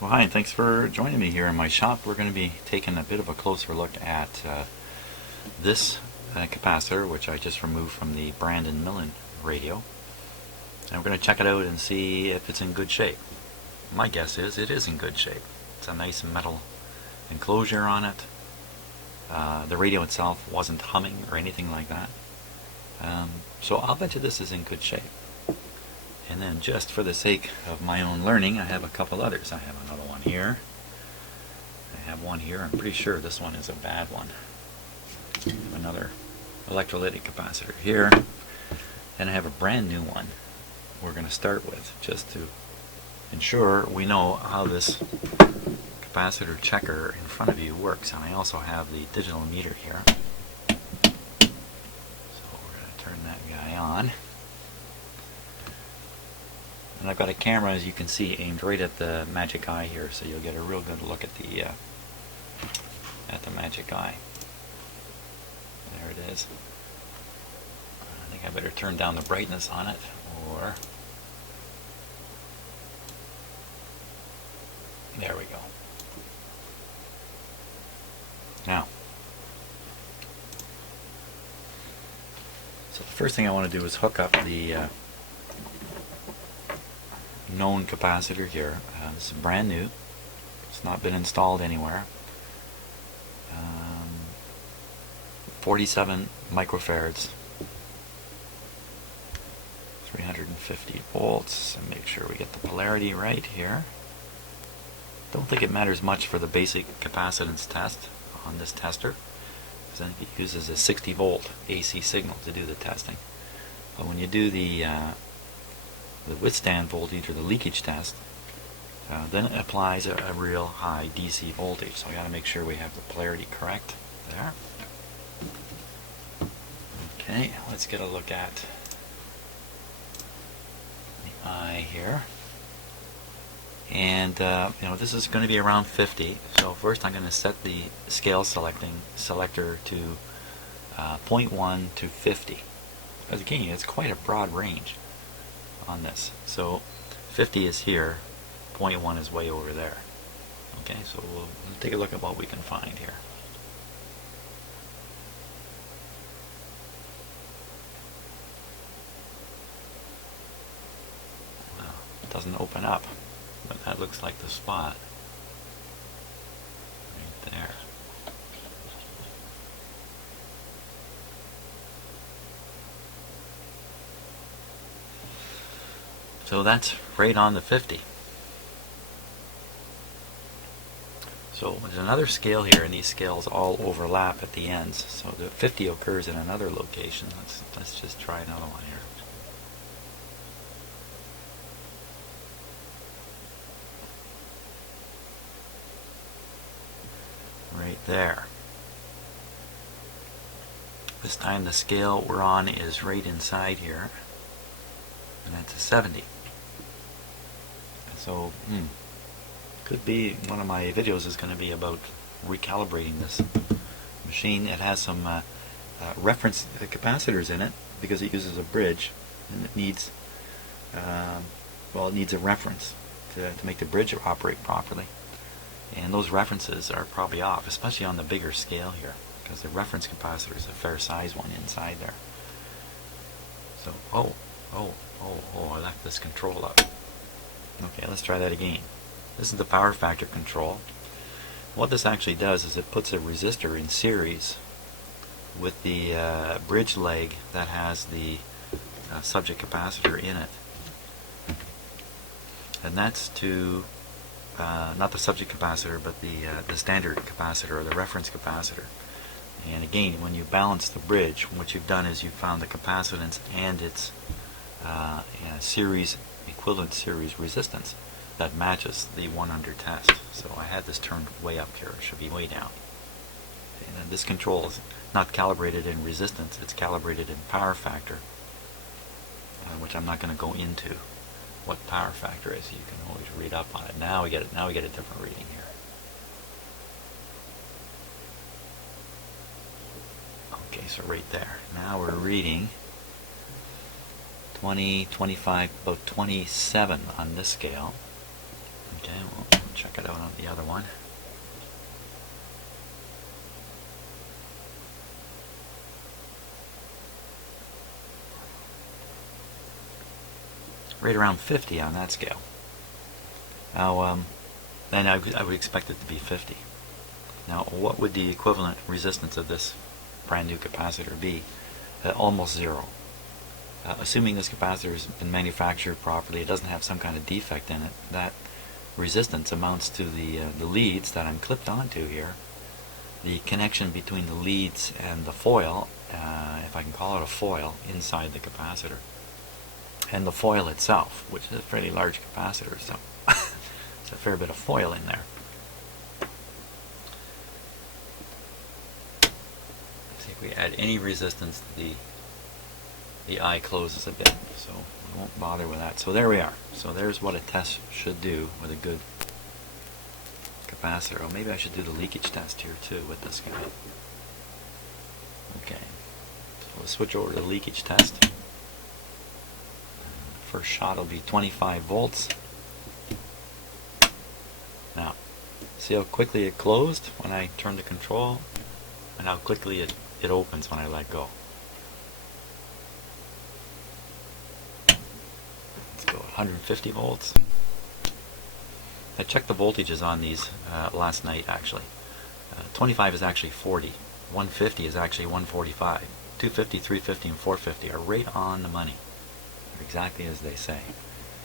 Well, hi, and thanks for joining me here in my shop. We're going to be taking a bit of a closer look at this capacitor, which I just removed from the Brand and Millen radio. And we're going to check it out and see if it's in good shape. My guess is it is in good shape. It's a nice metal enclosure on it. The radio itself wasn't humming or anything like that. So I'll bet you this is in good shape. And then, just for the sake of my own learning, I have a couple others. I have another one here. I have one here. I'm pretty sure this one is a bad one. I have another electrolytic capacitor here. And I have a brand new one we're going to start with, just to ensure we know how this capacitor checker in front of you works. And I also have the digital meter here. So we're going to turn that guy on. And I've got a camera, as you can see, aimed right at the magic eye here, so you'll get a real good look at the magic eye. There it is. I think I better turn down the brightness on it, or there we go. Now, so the first thing I want to do is hook up the known capacitor here. This is brand new. It's not been installed anywhere. 47 microfarads, 350 volts, and make sure we get the polarity right here. Don't think it matters much for the basic capacitance test on this tester, because I think it uses a 60 volt AC signal to do the testing. But when you do the withstand voltage or the leakage test, then it applies a real high DC voltage. So I got to make sure we have the polarity correct there. Okay, let's get a look at the eye here. And this is going to be around 50. So first I'm going to set the scale selector to 0.1 to 50. As again, it's quite a broad range on this. So 50 is here, 0.1 is way over there. Okay, so we'll take a look at what we can find here. Well, it doesn't open up, but that looks like the spot right there. So that's right on the 50. So there's another scale here, and these scales all overlap at the ends. So the 50 occurs in another location. Let's just try another one here. Right there. This time the scale we're on is right inside here, and that's a 70. So, could be one of my videos is going to be about recalibrating this machine. It has some reference capacitors in it because it uses a bridge, and it needs it needs a reference to make the bridge operate properly. And those references are probably off, especially on the bigger scale here, because the reference capacitor is a fair size one inside there. So, I left this control up. Okay, let's try that again. This is the power factor control. What this actually does is it puts a resistor in series with the bridge leg that has the subject capacitor in it. And that's to, not the subject capacitor, but the standard capacitor or the reference capacitor. And again, when you balance the bridge, what you've done is you've found the capacitance and its equivalent series resistance that matches the one under test. So I had this turned way up here. It should be way down. And this control is not calibrated in resistance, it's calibrated in power factor, which I'm not going to go into what power factor is. You can always read up on it. Now we get a different reading here. Okay, so right there. Now we're reading 20, 25, about 27 on this scale. Okay, we'll check it out on the other one. Right around 50 on that scale. Now, then I would expect it to be 50. Now, what would the equivalent resistance of this brand new capacitor be? Almost zero. Assuming this capacitor has been manufactured properly, it doesn't have some kind of defect in it, that resistance amounts to the leads that I'm clipped onto here. The connection between the leads and the foil, if I can call it a foil, inside the capacitor, and the foil itself, which is a fairly large capacitor, so it's a fair bit of foil in there. See if we add any resistance, the eye closes a bit, so we won't bother with that. So there we are. So there's what a test should do with a good capacitor. Oh, maybe I should do the leakage test here too with this guy. Okay, so we'll switch over to the leakage test. First shot will be 25 volts. Now, see how quickly it closed when I turn the control, and how quickly it opens when I let go. Let's go 150 volts. I checked the voltages on these last night actually. 25 is actually 40. 150 is actually 145. 250, 350, and 450 are right on the money. They're exactly as they say.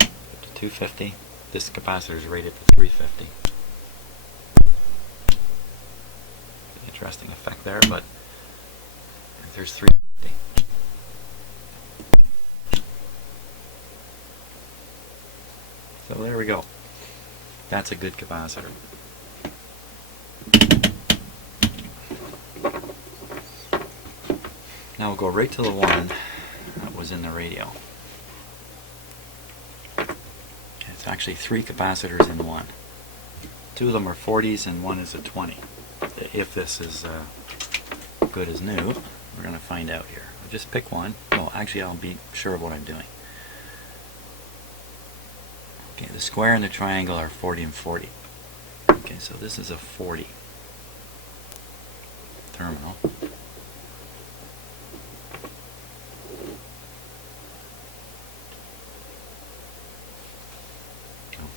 Up to 250. This capacitor is rated for 350. Interesting effect there, but there's 350. So there we go. That's a good capacitor. Now we'll go right to the one that was in the radio. It's actually 3 capacitors in one. 2 of them are 40s and 1 is a 20. If this is good as new, we're going to find out here. I'll just pick one. Well, actually I'll be sure of what I'm doing. Okay, the square and the triangle are 40 and 40. Okay, so this is a 40 terminal.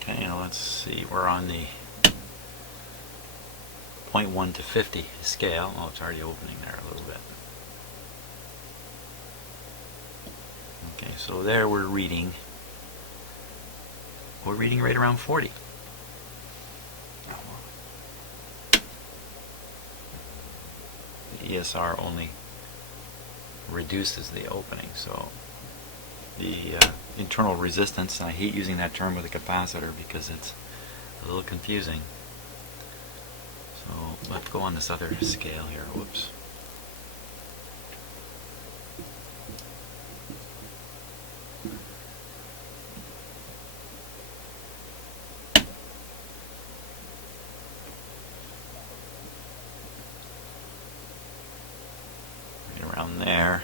Okay, now let's see, we're on the 0.1 to 50 scale. Oh, it's already opening there a little bit. Okay, so there we're reading right around 40. The ESR only reduces the opening, so the internal resistance, and I hate using that term with a capacitor because it's a little confusing. So let's go on this other scale here. Whoops. Right around there.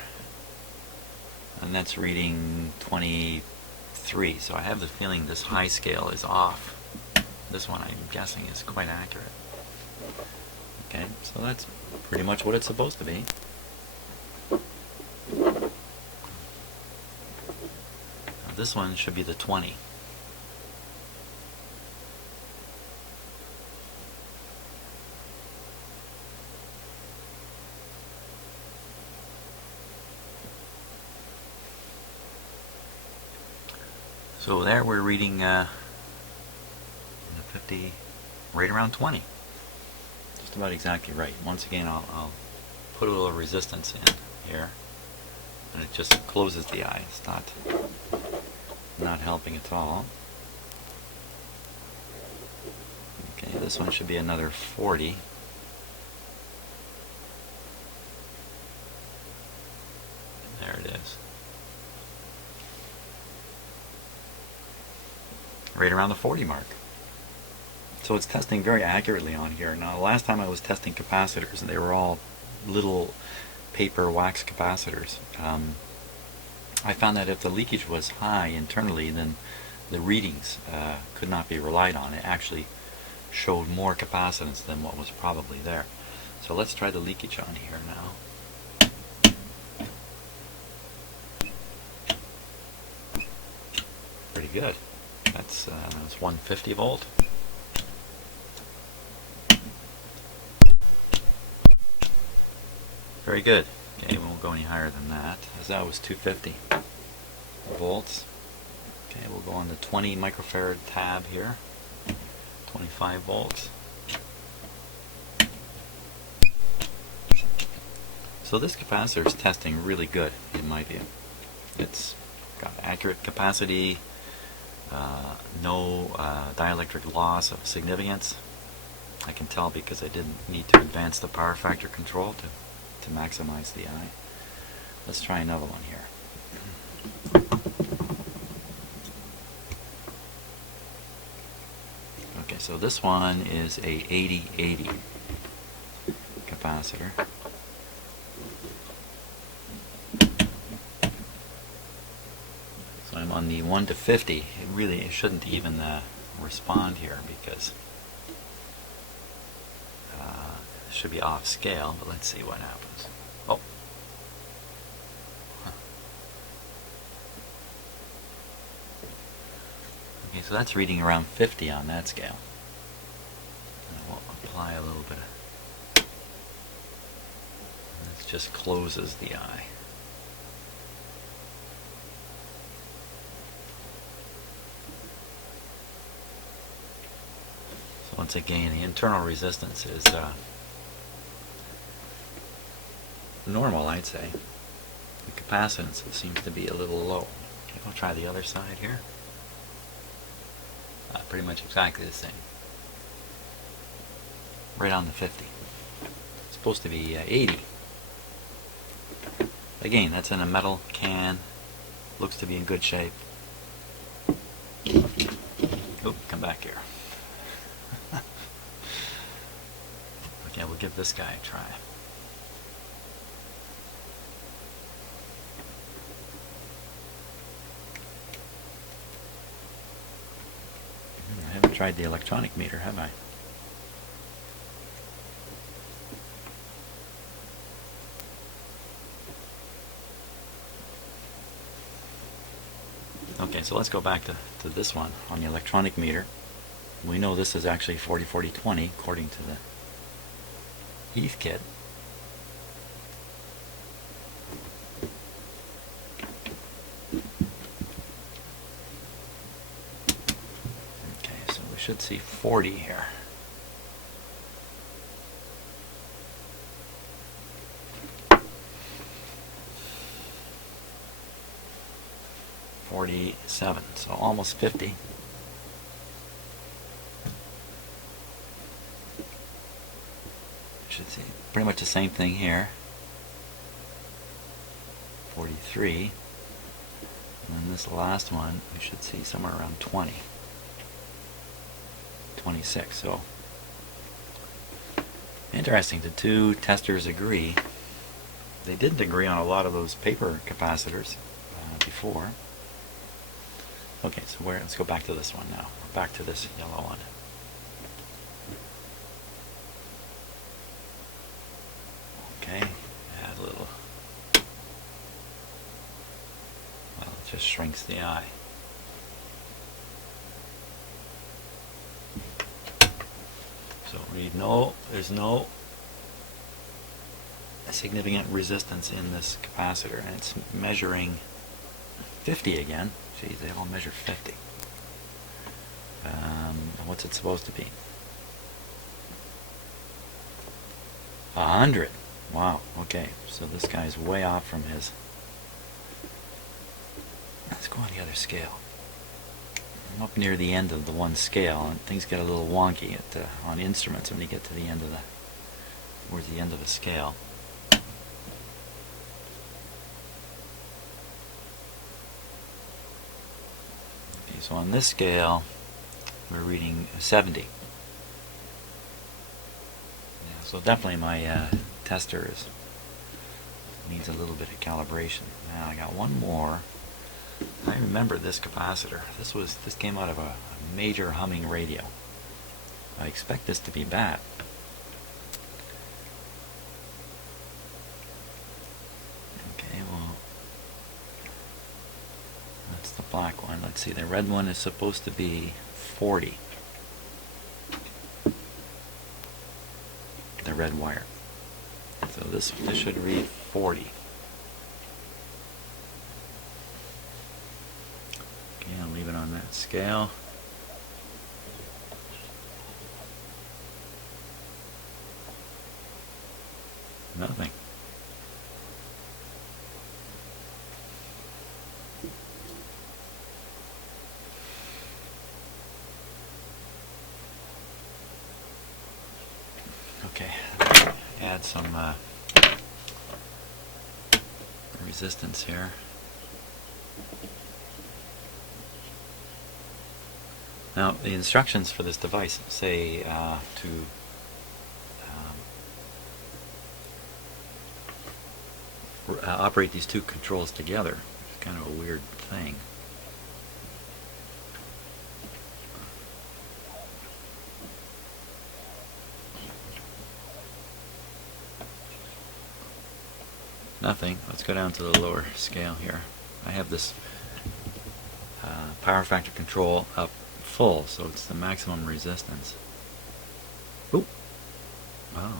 And that's reading 23. So I have the feeling this high scale is off. This one I'm guessing is quite accurate. Okay, so that's pretty much what it's supposed to be. Now this one should be the 20. So there we're reading 50, right around 20. Just about exactly right. Once again, I'll put a little resistance in here, and it just closes the eye. It's not helping at all. Okay, this one should be another 40. There it is. Right around the 40 mark. So it's testing very accurately on here. Now, the last time I was testing capacitors, they were all little paper wax capacitors. I found that if the leakage was high internally, then the readings could not be relied on. It actually showed more capacitance than what was probably there. So let's try the leakage on here now. Pretty good. That's 150 volt. Very good. Okay, we won't go any higher than that, as that was 250 volts. Okay, we'll go on the 20 microfarad tab here. 25 volts. So this capacitor is testing really good in my view. It's got accurate capacity, no dielectric loss of significance. I can tell because I didn't need to advance the power factor control to maximize the I. Let's try another one here. Okay, so this one is a 8080 capacitor. So I'm on the 1 to 50. It shouldn't even respond here because it should be off scale, but let's see what happens. Oh. Huh. Okay, so that's reading around 50 on that scale. And we'll apply a little bit of... This just closes the eye. So once again, the internal resistance is normal, I'd say. The capacitance seems to be a little low. Okay, we'll try the other side here. Pretty much exactly the same. Right on the 50. It's supposed to be 80. Again, that's in a metal can. Looks to be in good shape. Oh, come back here. Okay, we'll give this guy a try. I haven't tried the electronic meter, have I? Okay, so let's go back to this one on the electronic meter. We know this is actually 40-40-20 according to the Heathkit. Should see 40 here. $47, so almost 50. Should see pretty much the same thing here. 43, and then this last one we should see somewhere around 20. 26. So interesting, the two testers agree. They didn't agree on a lot of those paper capacitors before. Okay, so let's go back to this one now. We're back to this yellow one. Okay, add a little. Well, it just shrinks the eye. So there's no significant resistance in this capacitor, and it's measuring 50 again. Geez, they all measure 50. What's it supposed to be? 100. Wow. Okay, so this guy's way off from his. Let's go on the other scale. I'm up near the end of the one scale, and things get a little wonky on instruments when you get to the end of towards the end of the scale. Okay, so on this scale, we're reading 70. Yeah, so definitely my tester needs a little bit of calibration. Now I got one more. I remember this capacitor. This came out of a major humming radio. I expect this to be bad. Okay, well, that's the black one. Let's see, the red one is supposed to be 40. The red wire. So this should read 40. Okay, I'll leave it on that scale. Nothing. Okay, add some resistance here. Now, the instructions for this device say to operate these two controls together. It's kind of a weird thing. Nothing. Let's go down to the lower scale here. I have this power factor control up full, so it's the maximum resistance. Oop! Wow.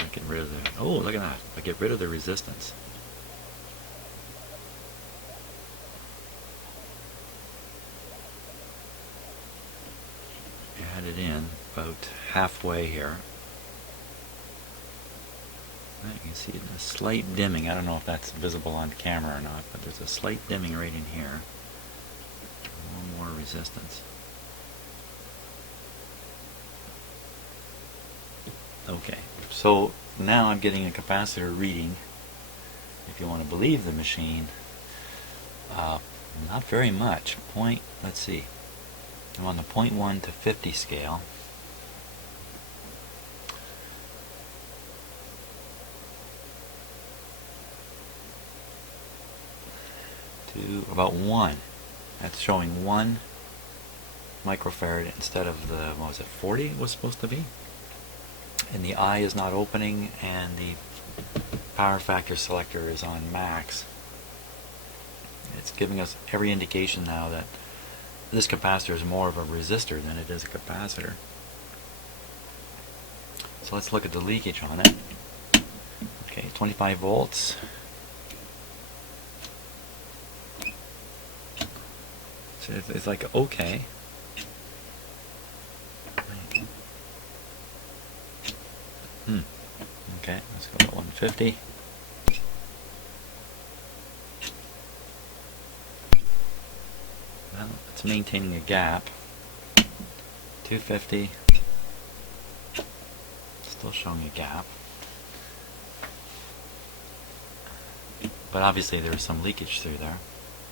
I get rid of the. Oh, look at that! I get rid of the resistance. Add it in about halfway here. You can see a slight dimming. I don't know if that's visible on camera or not, but there's a slight dimming right in here. A little more resistance. Okay, so now I'm getting a capacitor reading, if you want to believe the machine, not very much. Let's see, I'm on the 0.1 to 50 scale. To about 1. That's showing 1 microfarad instead of the, what was it, 40 it was supposed to be? And the eye is not opening, and the power factor selector is on max. It's giving us every indication now that this capacitor is more of a resistor than it is a capacitor. So let's look at the leakage on it. Okay, 25 volts. So it's like okay. Okay, let's go to 150. Well, it's maintaining a gap. 250. Still showing a gap. But obviously there's some leakage through there.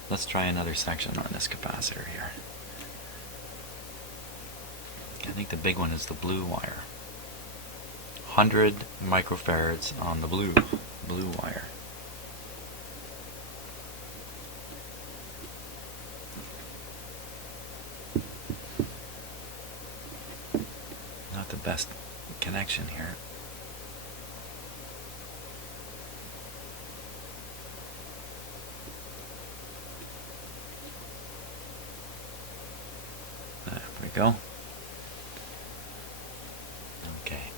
Let's try another section on this capacitor here. I think the big one is the blue wire. 100 microfarads on the blue wire. Not the best connection here. There we go. Okay.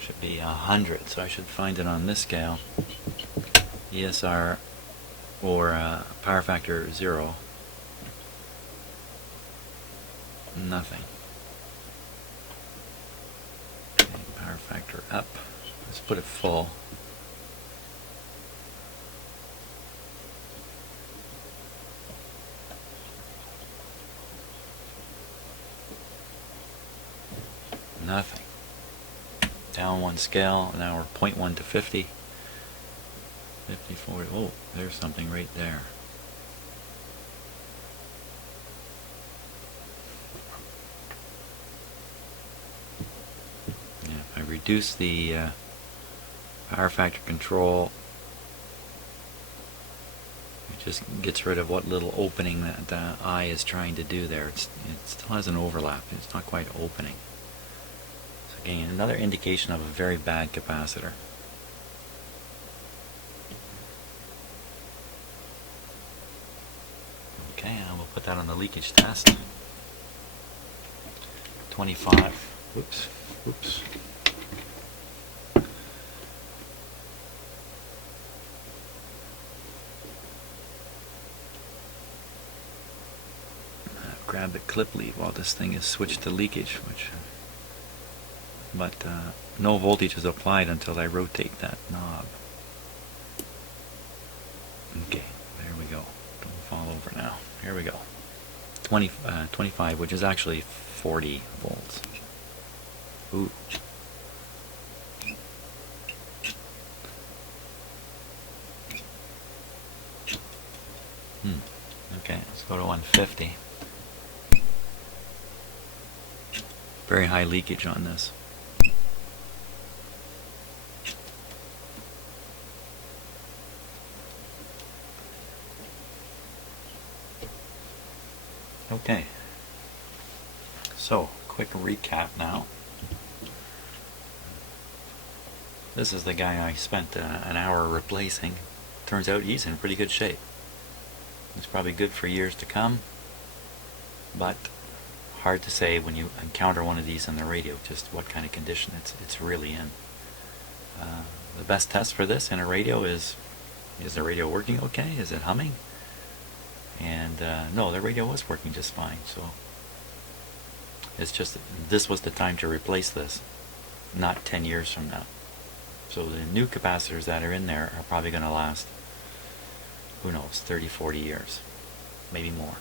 Should be 100, so I should find it on this scale. ESR or power factor 0. Nothing. Okay, power factor up. Let's put it full. Nothing. Down 1 scale, now we're 0.1 to 50. 50, 40. Oh, there's something right there. Yeah, if I reduce the power factor control, it Just gets rid of what little opening that the eye is trying to do there. It still has an overlap. It's not quite opening. So again, another indication of a very bad capacitor. Okay, and we'll put that on the leakage test. 25. Oops. Grab the clip lead while this thing is switched to leakage, but no voltage is applied until I rotate that knob. Okay, there we go. Don't fall over now. Here we go. 25, which is actually 40 volts. Ooh. Okay, let's go to 150. Very high leakage on this. Okay, so quick recap now. This is the guy I spent an hour replacing. Turns out he's in pretty good shape. It's probably good for years to come, but hard to say when you encounter one of these on the radio just what kind of condition it's really in. The best test for this in a radio is the radio working okay? Is it humming? And no, the radio was working just fine. So it's just this was the time to replace this, not 10 years from now. So the new capacitors that are in there are probably going to last, who knows, 30, 40 years, maybe more,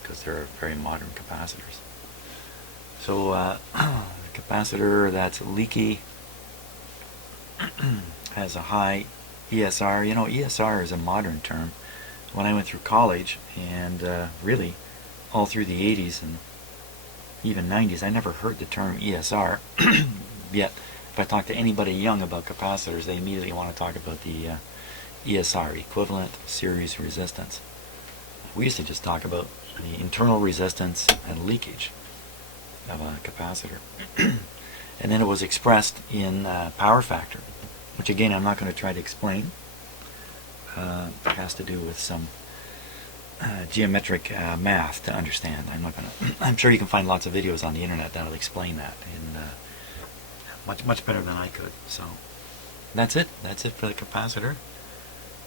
because they're very modern capacitors. So the capacitor that's leaky has a high ESR. You know, ESR is a modern term. When I went through college, and really all through the 80s and even 90s, I never heard the term ESR. Yet, if I talk to anybody young about capacitors, they immediately want to talk about the ESR, equivalent series resistance. We used to just talk about the internal resistance and leakage of a capacitor. And then it was expressed in power factor, which again I'm not going to try to explain. It has to do with some geometric math to understand. I'm sure you can find lots of videos on the internet that'll explain that in much better than I could. So that's it for the capacitor.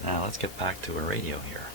Now let's get back to a radio here.